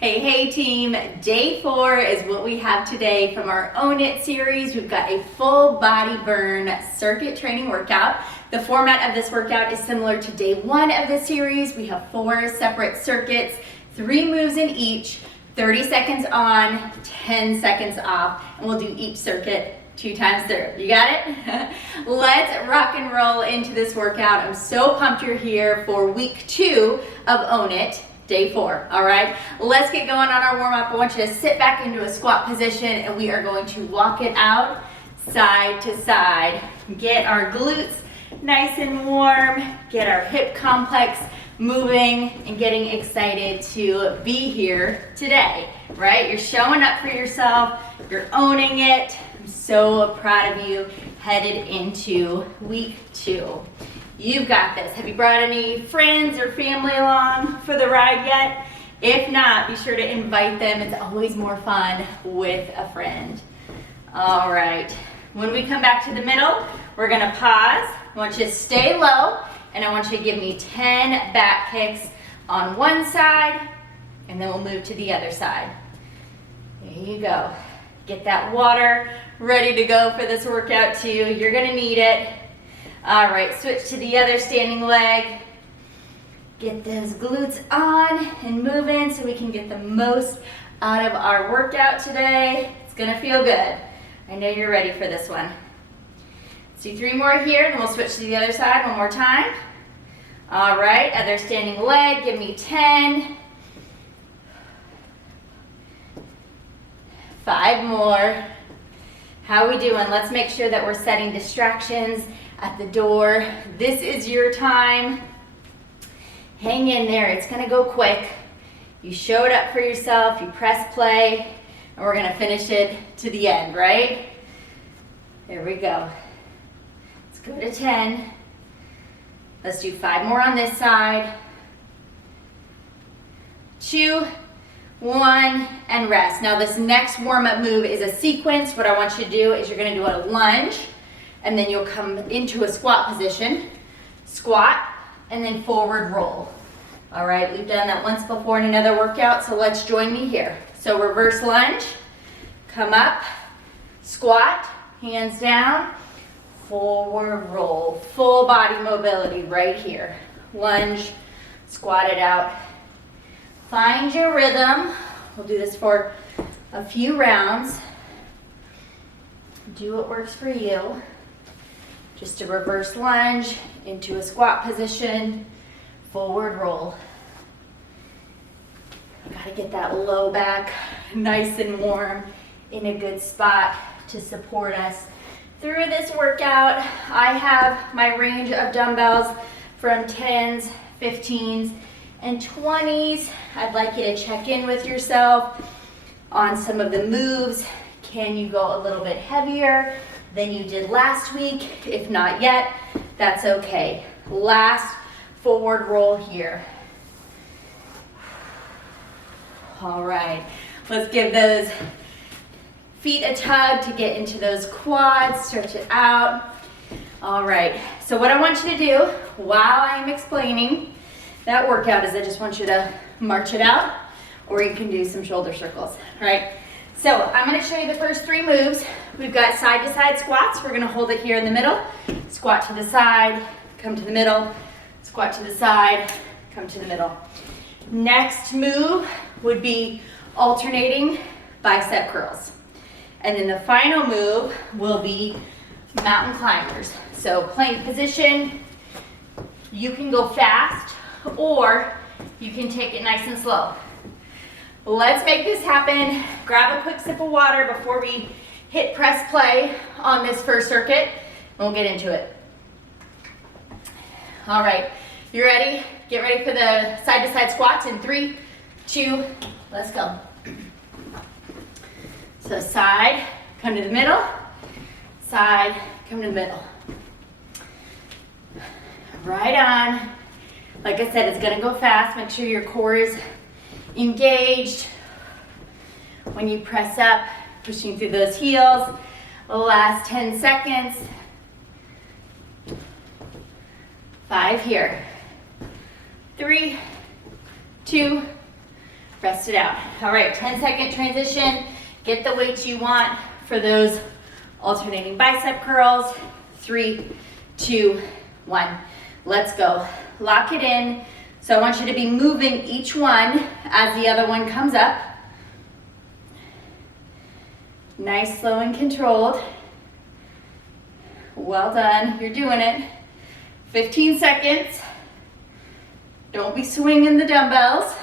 Hey team, day 4 is what we have today from our OWNit series. We've got a full body burn circuit training workout. The format of this workout is similar to day 1 of the series. We have 4 separate circuits, 3 moves in each, 30 seconds on, 10 seconds off, and we'll do each circuit 2 times through. You got it? Let's rock and roll into this workout. I'm so pumped you're here for week 2 of OWNit. Day 4, all right? Let's get going on our warm-up. I want you to sit back into a squat position and we are going to walk it out side to side. Get our glutes nice and warm, get our hip complex moving and getting excited to be here today, right? You're showing up for yourself, you're owning it. I'm so proud of you headed into week 2. You've got this. Have you brought any friends or family along for the ride yet? If not, be sure to invite them. It's always more fun with a friend. All right. When we come back to the middle, we're going to pause. I want you to stay low, and I want you to give me 10 back kicks on one side, and then we'll move to the other side. There you go. Get that water ready to go for this workout too. You're going to need it. All right, switch to the other standing leg. Get those glutes on and moving so we can get the most out of our workout today. It's gonna feel good. I know you're ready for this one. Let's do 3 more here, then we'll switch to the other side one more time. All right, other standing leg, give me 10. 5 more. How are we doing? Let's make sure that we're setting distractions at the door. This is your time. Hang in there, it's gonna go quick. You showed up for yourself, you press play, and we're gonna finish it to the end, right? There we go. Let's go to 10. Let's do 5 more on this side. 2, 1, and rest. Now this next warm-up move is a sequence. What I want you to do is you're gonna do a lunge, and then you'll come into a squat position, squat, and then forward roll. All right, we've done that once before in another workout, so let's join me here. So reverse lunge, come up, squat, hands down, forward roll. Full body mobility right here. Lunge, squat it out. Find your rhythm. We'll do this for a few rounds. Do what works for you. Just a reverse lunge into a squat position, forward roll. Gotta get that low back nice and warm in a good spot to support us through this workout. I have my range of dumbbells from 10s, 15s, and 20s. I'd like you to check in with yourself on some of the moves. Can you go a little bit heavier than you did last week? If not yet, that's okay. Last forward roll here. All right, let's give those feet a tug to get into those quads, stretch it out. All right, so what I want you to do while I'm explaining that workout is I just want you to march it out, or you can do some shoulder circles, right? So I'm going to show you the first 3 moves. We've got side-to-side squats. We're going to hold it here in the middle. Squat to the side, come to the middle. Squat to the side, come to the middle. Next move would be alternating bicep curls. And then the final move will be mountain climbers. So plank position, you can go fast or you can take it nice and slow. Let's make this happen. Grab a quick sip of water before we hit press play on this first circuit, and we'll get into it. All right, you ready? Get ready for the side-to-side squats in 3, 2, let's go. So side, come to the middle, side, come to the middle. Right on. Like I said, it's gonna go fast. Make sure your core is engaged. When you press up, pushing through those heels. Last 10 seconds. 5 here. 3, 2, Rest it out. All right, 10-second transition. Get the weights you want for those alternating bicep curls. 3, 2, 1. Let's go. Lock it in. So I want you to be moving each one as the other one comes up. Nice, slow, and controlled. Well done. You're doing it. 15 seconds. Don't be swinging the dumbbells.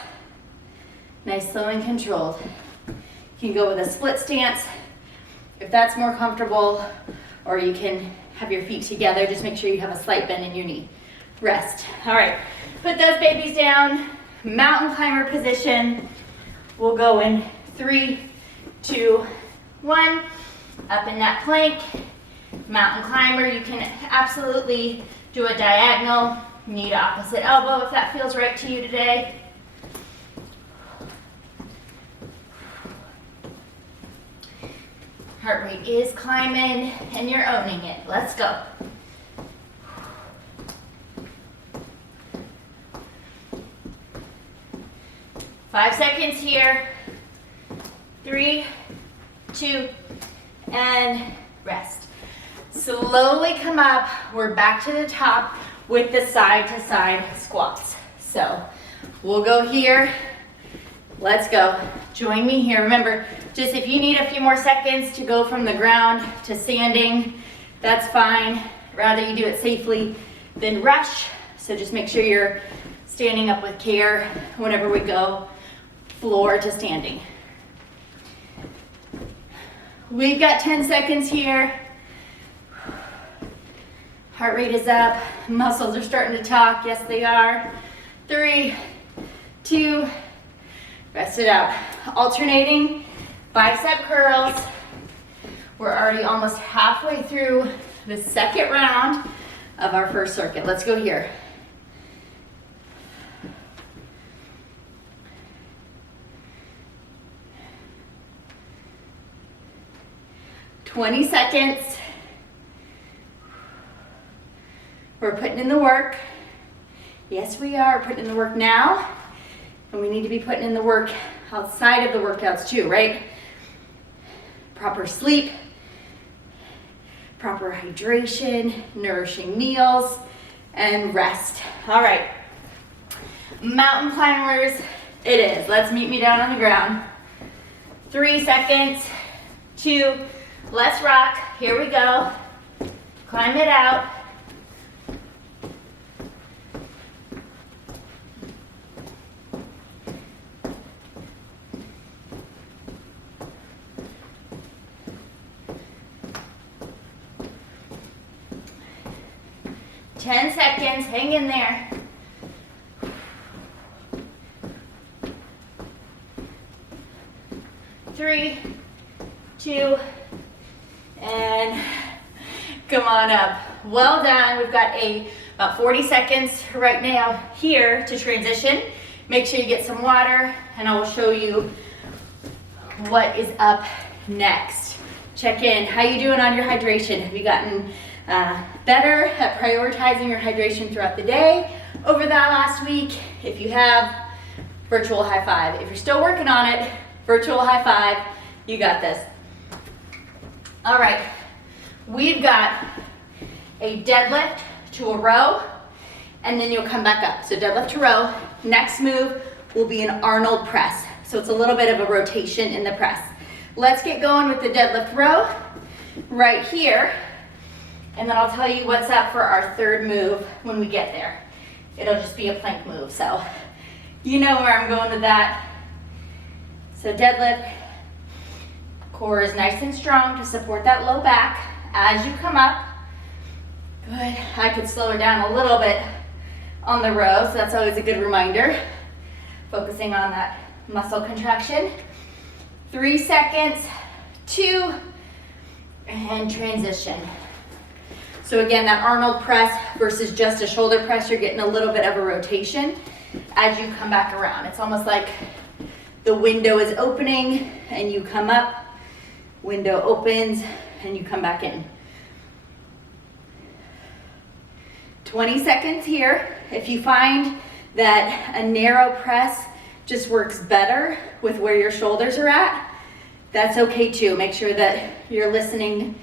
Nice, slow, and controlled. You can go with a split stance if that's more comfortable, or you can have your feet together. Just make sure you have a slight bend in your knee. Rest. All right, put those babies down. Mountain climber position. We'll go in 3, 2, 1. Up in that plank. Mountain climber. You can absolutely do a diagonal, knee to opposite elbow if that feels right to you today. Heart rate is climbing and you're owning it. Let's go. Five seconds here. 3, 2, and rest. Slowly come up. We're back to the top with the side-to-side squats. So we'll go here. Let's go. Join me here. Remember, just if you need a few more seconds to go from the ground to standing, that's fine. Rather you do it safely than rush. So just make sure you're standing up with care whenever we go floor to standing. We've got 10 seconds here. Heart rate is up. Muscles are starting to talk. Yes, they are. 3, 2, rest it out. Alternating bicep curls. We're already almost halfway through the second round of our first circuit. Let's go here. Seconds. We're putting in the work. Yes, we are putting in the work now. And we need to be putting in the work outside of the workouts too, right? Proper sleep, proper hydration, nourishing meals, and rest. All right. Mountain climbers, it is. Let's meet me down on the ground. 3 seconds. 2, let's rock. Here we go. Climb it out. Ten seconds, hang in there. Three, 2, and come on up. Well done. We've got about 40 seconds right now here to transition. Make sure you get some water and I will show you what is up next. Check in. How you doing on your hydration? Have you gotten better at prioritizing your hydration throughout the day over that last week? If you have, virtual high five. If you're still working on it, virtual high five. You got this. All right, we've got a deadlift to a row, and then you'll come back up. So deadlift to row. Next move will be an Arnold press. So it's a little bit of a rotation in the press. Let's get going with the deadlift row right here. And then I'll tell you what's up for our third move when we get there. It'll just be a plank move. So you know where I'm going with that. So deadlift, core is nice and strong to support that low back as you come up. Good. I could slow her down a little bit on the row, so that's always a good reminder. Focusing on that muscle contraction. 3 seconds, 2, and transition. So again, that Arnold press versus just a shoulder press, you're getting a little bit of a rotation as you come back around. It's almost like the window is opening and you come up, window opens and you come back in. 20 seconds here. If you find that a narrow press just works better with where your shoulders are at, that's okay too. Make sure that you're listening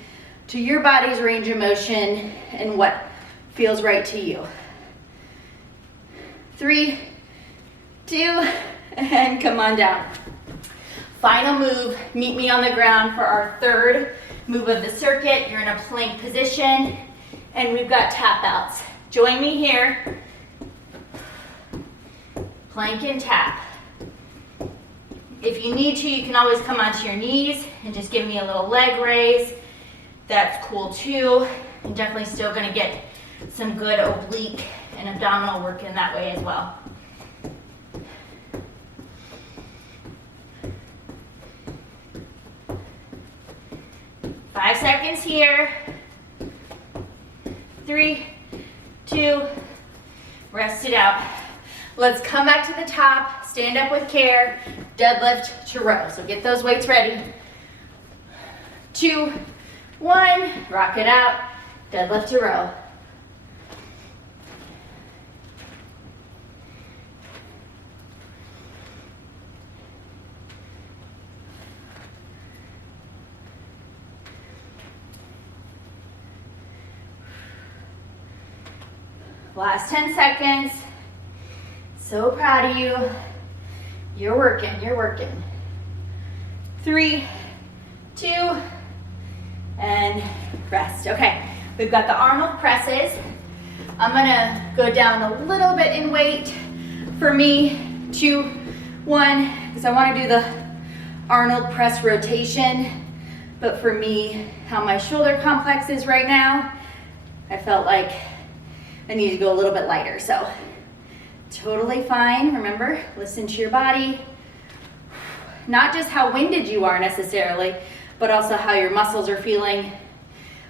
to your body's range of motion and what feels right to you. 3, 2, and come on down. Final move, meet me on the ground for our third move of the circuit. You're in a plank position, and we've got tap outs. Join me here. Plank and tap. If you need to, you can always come onto your knees and just give me a little leg raise. That's cool too. You're definitely still gonna get some good oblique and abdominal work in that way as well. Five seconds here. 3, 2, rest it out. Let's come back to the top, stand up with care, deadlift to row. So get those weights ready. 2, 1, rock it out, deadlift to row. Last 10 seconds. So proud of you. You're working, you're working. 3, 2, and rest. Okay, we've got the Arnold presses. I'm gonna go down a little bit in weight for me. 2, 1, because I wanna do the Arnold press rotation. But for me, how my shoulder complex is right now, I felt like I need to go a little bit lighter, so totally fine. Remember, listen to your body. Not just how winded you are necessarily, but also how your muscles are feeling,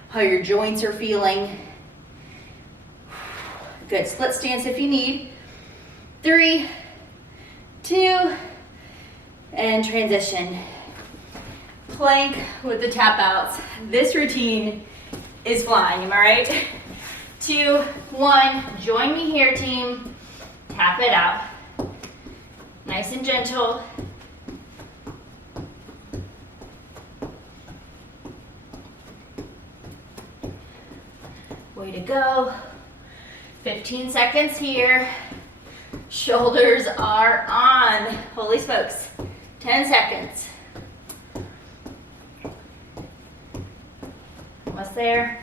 how your joints are feeling. Good, split stance if you need. 3, 2, and transition. Plank with the tap outs. This routine is flying, am I right? 2, 1, join me here, team. Tap it out. Nice and gentle. Way to go. 15 seconds here. Shoulders are on. Holy smokes. 10 seconds. Almost there.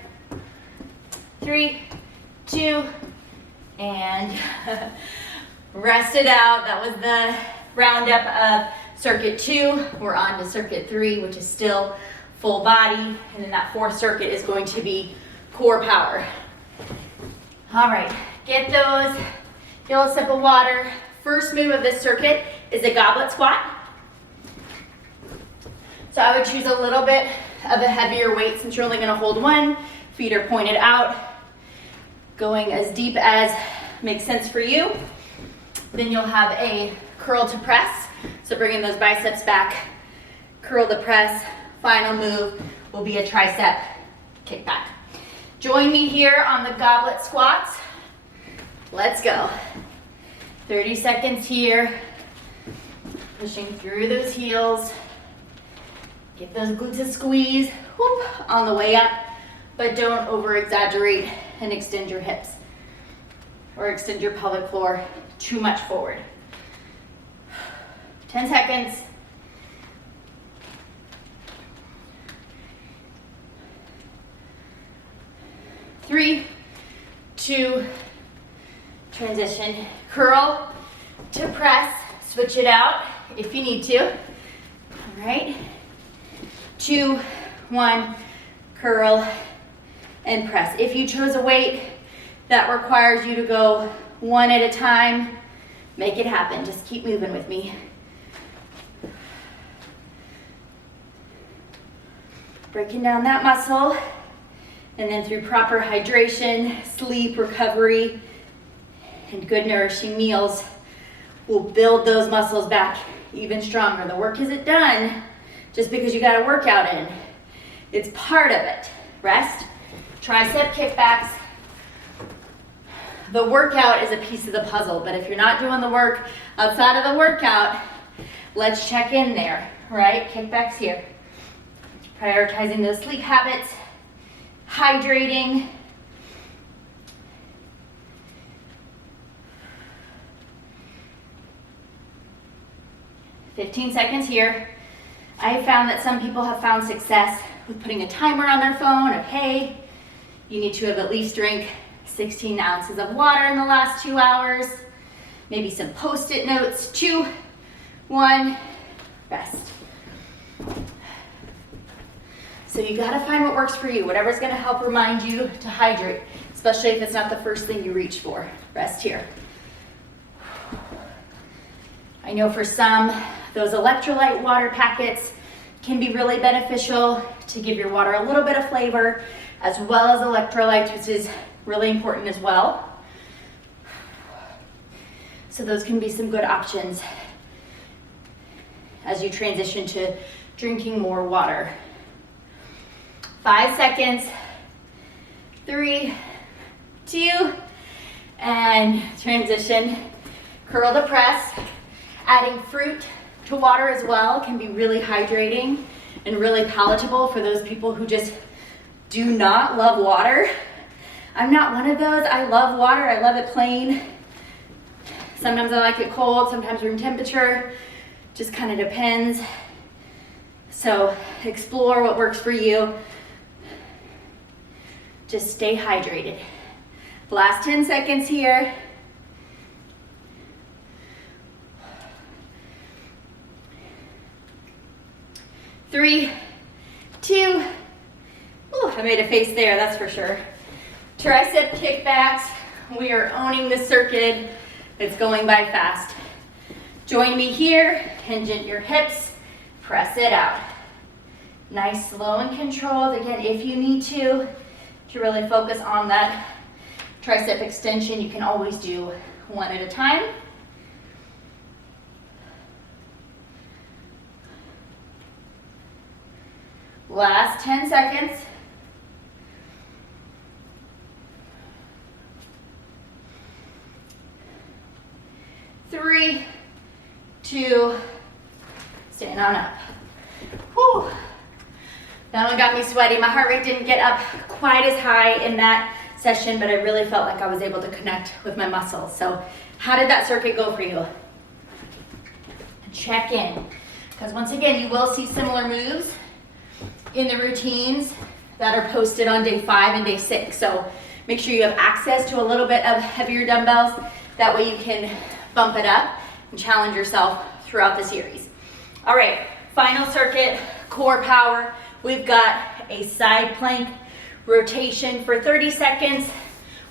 3, 2, and rest it out. That was the roundup of circuit 2. We're on to circuit 3, which is still full body. And then that 4th circuit is going to be core power. All right, get those. Get a little sip of water. First move of this circuit is a goblet squat. So I would choose a little bit of a heavier weight since you're only gonna hold one. Feet are pointed out. Going as deep as makes sense for you. Then you'll have a curl to press. So bringing those biceps back, curl to press. Final move will be a tricep kickback. Join me here on the goblet squats. Let's go. 30 seconds here. Pushing through those heels. Get those glutes a squeeze, whoop, on the way up, but don't over exaggerate and extend your hips or extend your pelvic floor too much forward. 10 seconds. 3, 2, transition. Curl to press, switch it out if you need to. All right. 2, 1, curl and press. If you chose a weight that requires you to go one at a time, make it happen. Just keep moving with me. Breaking down that muscle, and then through proper hydration, sleep, recovery, and good nourishing meals, we'll build those muscles back even stronger. The work isn't done just because you got a workout in. It's part of it. Rest, tricep kickbacks, the workout is a piece of the puzzle, but if you're not doing the work outside of the workout, let's check in there, right? Kickbacks here. Prioritizing those sleep habits, hydrating. "15 seconds here." I have found that some people have found success with putting a timer on their phone of, hey, you need to have at least drank 16 ounces of water in the last 2 hours. Maybe some Post-it notes. 2, 1, rest. So you gotta find what works for you, whatever's gonna help remind you to hydrate, especially if it's not the first thing you reach for. Rest here. I know for some, those electrolyte water packets can be really beneficial to give your water a little bit of flavor, as well as electrolytes, which is really important as well. So those can be some good options as you transition to drinking more water. 5 seconds. 3, 2, and transition. Curl to press. Adding fruit to water as well can be really hydrating and really palatable for those people who just do not love water. I'm not one of those. I love water. I love it plain. Sometimes I like it cold, sometimes room temperature. Just kind of depends. So explore what works for you. Just stay hydrated. Last 10 seconds here. 3, 2, ooh, I made a face there, that's for sure. Tricep kickbacks. We are owning the circuit. It's going by fast. Join me here, hinge at your hips, press it out. Nice, slow and controlled. Again, if you need to really focus on that tricep extension, you can always do one at a time. Last 10 seconds. 3, 2, stand on up. Whew. That one got me sweaty. My heart rate didn't get up quite as high in that session, but I really felt like I was able to connect with my muscles. So how did that circuit go for you? Check in. Because once again, you will see similar moves in the routines that are posted on day 5 and day 6. So make sure you have access to a little bit of heavier dumbbells. That way you can bump it up and challenge yourself throughout the series. All right, final circuit, core power. We've got a side plank rotation for 30 seconds.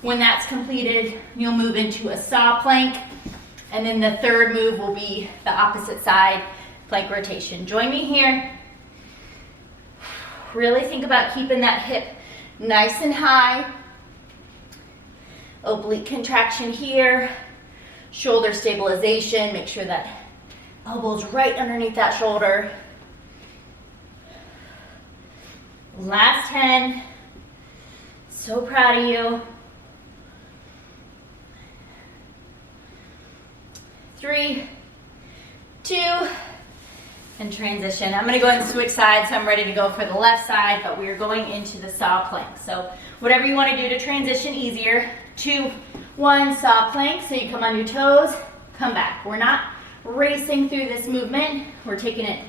When that's completed, you'll move into a saw plank. And then the third move will be the opposite side plank rotation. Join me here. Really think about keeping that hip nice and high. Oblique contraction here. Shoulder stabilization. Make sure that elbow's right underneath that shoulder. Last 10. So proud of you. 3, 2, and transition. I'm gonna go ahead and switch sides, so I'm ready to go for the left side, but we are going into the saw plank. So whatever you wanna do to transition easier. 2, 1, saw plank. So you come on your toes, come back. We're not racing through this movement. We're taking it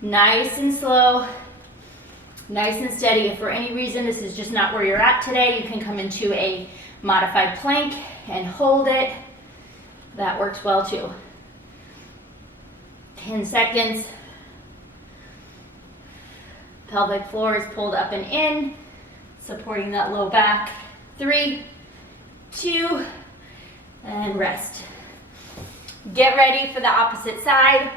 nice and slow, nice and steady. If for any reason this is just not where you're at today, you can come into a modified plank and hold it. That works well too. 10 seconds. Pelvic floor is pulled up and in, supporting that low back. 3, 2, and rest. Get ready for the opposite side.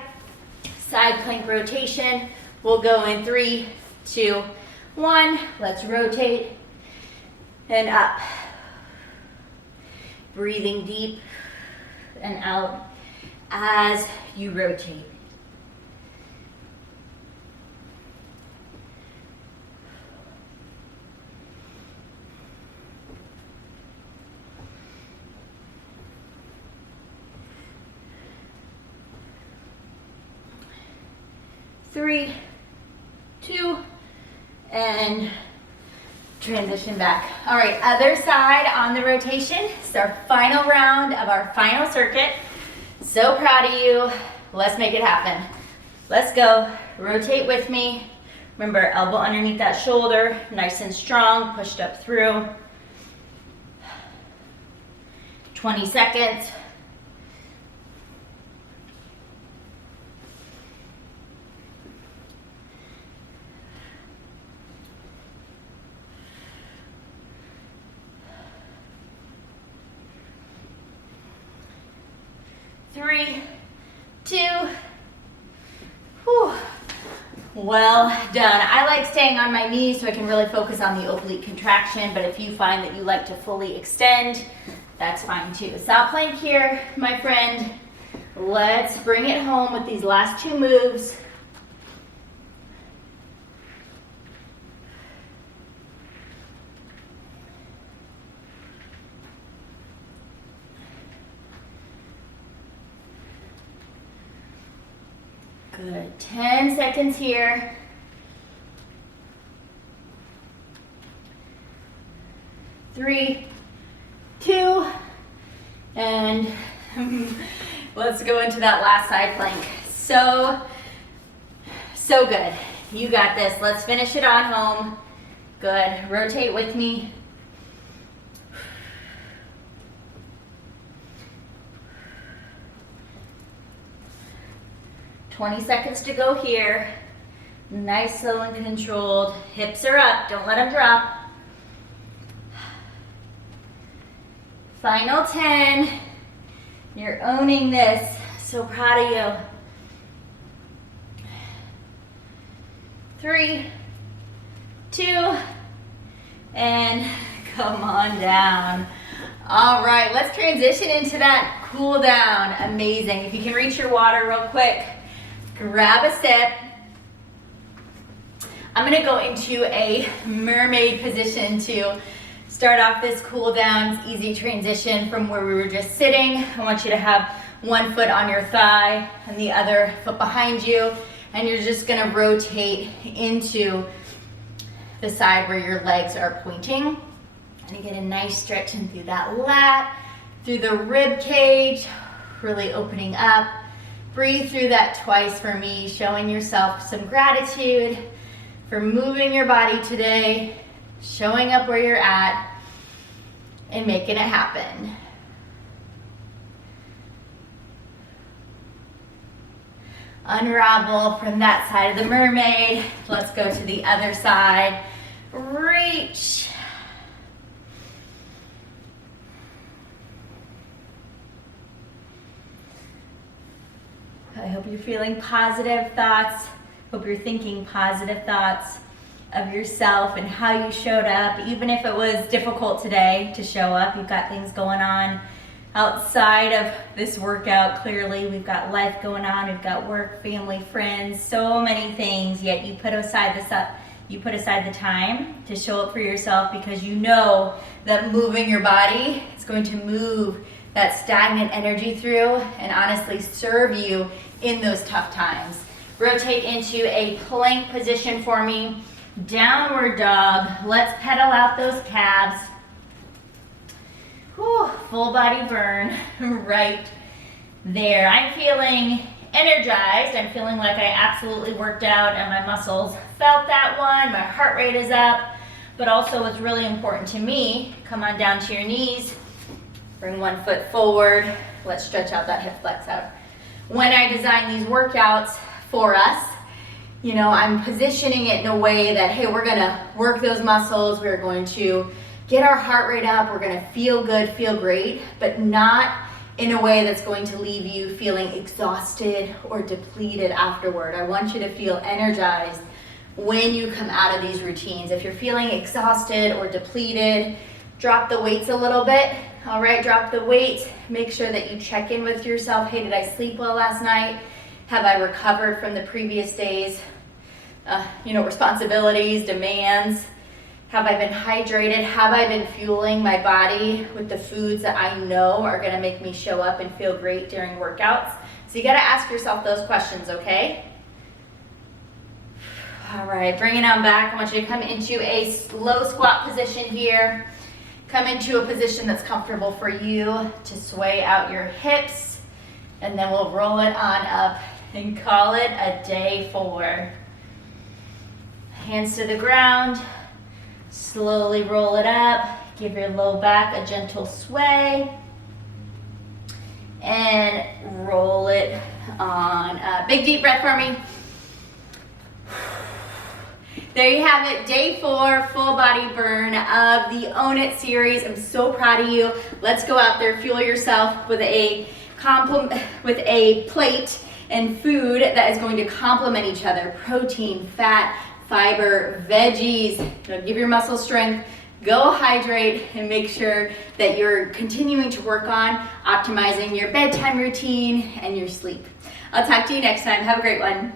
Side plank rotation. We'll go in 3, 2, 1. Let's rotate and up. Breathing deep and out as you rotate. 3, 2, and transition back. All right, other side on the rotation. It's our final round of our final circuit. So proud of you. Let's make it happen. Let's go. Rotate with me. Remember, elbow underneath that shoulder, nice and strong, pushed up through. 20 seconds. Three, 2, whew. Well done. I like staying on my knees so I can really focus on the oblique contraction, but if you find that you like to fully extend, that's fine too. Stop plank here, my friend. Let's bring it home with these last 2 moves. Good, 10 seconds here. 3, 2, and let's go into that last side plank. So good. You got this. Let's finish it on home. Good. Rotate with me. $20 seconds to go here. Nice, slow, and controlled. Hips are up. Don't let them drop. Final 10. You're owning this. So proud of you. 3, 2, and come on down. All right, let's transition into that cool down. Amazing. If you can reach your water real quick, grab a sip. I'm gonna go into a mermaid position to start off this cool down. It's easy transition from where we were just sitting. I want you to have one foot on your thigh and the other foot behind you, and you're just gonna rotate into the side where your legs are pointing. And you get a nice stretch in through that lat, through the rib cage, really opening up. Breathe through that twice for me, showing yourself some gratitude for moving your body today, showing up where you're at, and making it happen. Unravel from that side of the mermaid. Let's go to the other side. Reach. I hope you're feeling positive thoughts. Hope you're thinking positive thoughts of yourself and how you showed up. Even if it was difficult today to show up, you've got things going on outside of this workout. Clearly, we've got life going on. We've got work, family, friends, so many things. Yet you put aside the time to show up for yourself because you know that moving your body is going to move that stagnant energy through and honestly serve you in those tough times. Rotate into a plank position for me. Downward dog. Let's pedal out those calves. Whew, full body burn right there. I'm feeling energized. I'm feeling like I absolutely worked out and my muscles felt that one. My heart rate is up. But also what's really important to me, come on down to your knees. Bring one foot forward. Let's stretch out that hip flex out. When I design these workouts for us, you know, I'm positioning it in a way that, hey, we're gonna work those muscles. We're going to get our heart rate up. We're gonna feel good, feel great, but not in a way that's going to leave you feeling exhausted or depleted afterward. I want you to feel energized when you come out of these routines. If you're feeling exhausted or depleted, drop the weights a little bit. All right, drop the weights. Make sure that you check in with yourself. Hey, did I sleep well last night? Have I recovered from the previous days? Responsibilities, demands. Have I been hydrated? Have I been fueling my body with the foods that I know are gonna make me show up and feel great during workouts? So you gotta ask yourself those questions, okay? All right, bring it on back. I want you to come into a low squat position here. Come into a position that's comfortable for you to sway out your hips, and then we'll roll it on up and call it a day 4. Hands to the ground, slowly roll it up, give your low back a gentle sway, and roll it on up. Big deep breath for me. There you have it, day 4, full body burn of the OWNit series. I'm so proud of you. Let's go out there, fuel yourself with a plate and food that is going to complement each other. Protein, fat, fiber, veggies. Give your muscle strength. Go hydrate and make sure that you're continuing to work on optimizing your bedtime routine and your sleep. I'll talk to you next time. Have a great one.